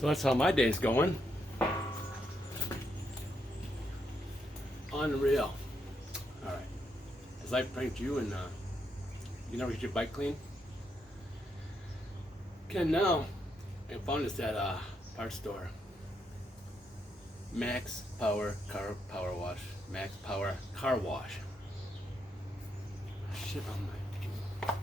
So that's how my day's going. Unreal. All right. Has life pranked you and you never get your bike clean? Can now. I found this at a parts store. Max Power Car Power Wash. Max Power Car Wash. Shit on my.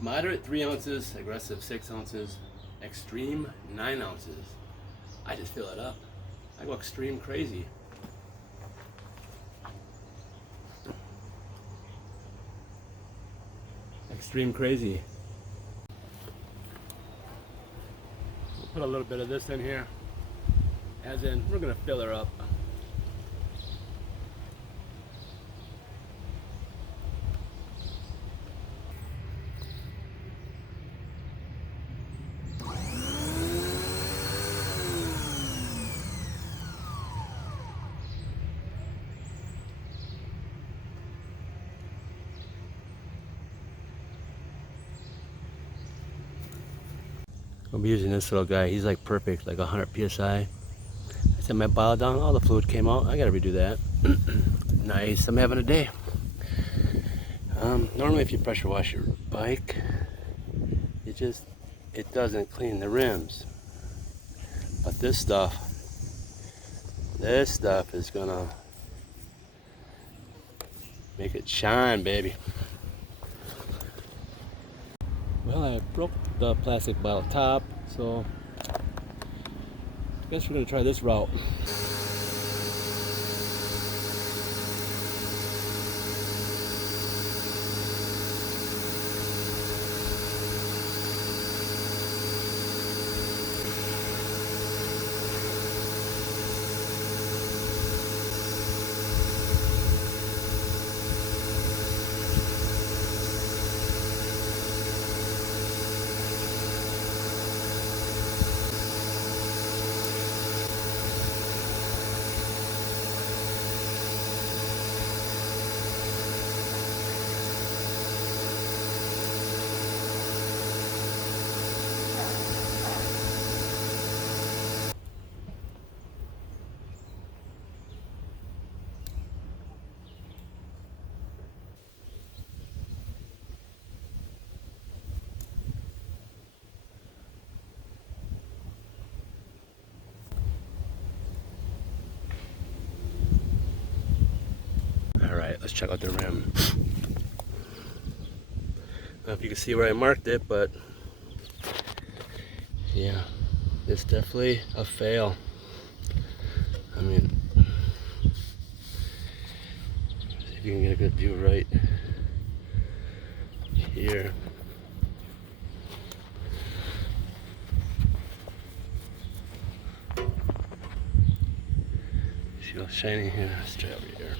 Moderate 3 ounces, aggressive 6 ounces, extreme 9 ounces. I just fill it up. I go extreme crazy. Extreme crazy. We'll put a little bit of this in here. As in, we're gonna fill her up. I'll be using this little guy. He's like perfect, like 100 psi. I set my bottle down, all the fluid came out. I gotta redo that. Nice, I'm having a day. Normally if you pressure wash your bike, it doesn't clean the rims. But this stuff is gonna make it shine, baby. Well, I broke the plastic bottle top, so I guess we're gonna try this route. Alright, let's check out the rim. I don't know if you can see where I marked it, but yeah, it's definitely a fail. I mean, see if you can get a good view right here. See how shiny here? Let's try over here.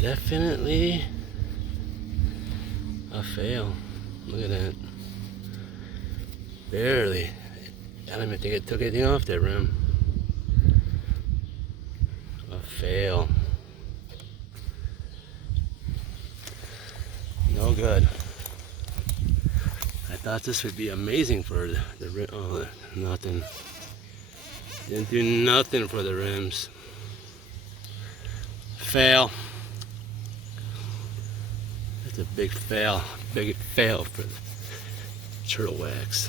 Definitely a fail. Look at that. Barely. I don't even think it took anything off that rim. A fail. No good. I thought this would be amazing for the rim. Oh, nothing. Didn't do nothing for the rims. Fail. That's a big fail. Big fail for the turtle wax.